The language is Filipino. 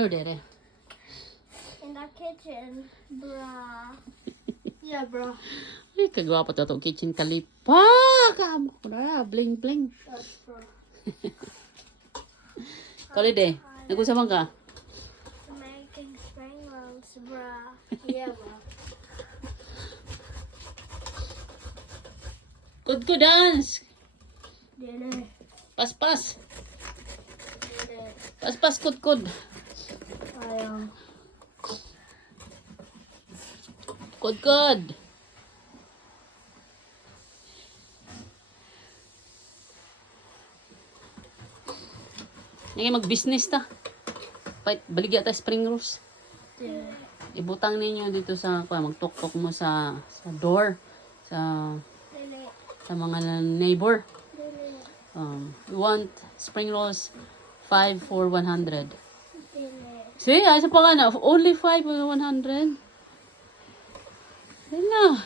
Where dere? In the kitchen, bruh. Yeah, bro. Ay, kagwapo to itong kitchen kalipa. Kamo ko na, bling bling. That's bro. Holiday, nag-usapan ka? Making spring rolls, bruh. Yeah, bro. Good dance. Did it. Pas. Did it. Pas, good. Good. Ngayon mag-business ta. Baligya ta spring rolls. Did it. Ibutang ninyo dito sa, magtok-tok mo sa door. Did it. Sa mga neighbor. Did it. We want spring rolls 5 for 100. Did it. See, isa pa ka na. Only 5 for 100. Ayun na.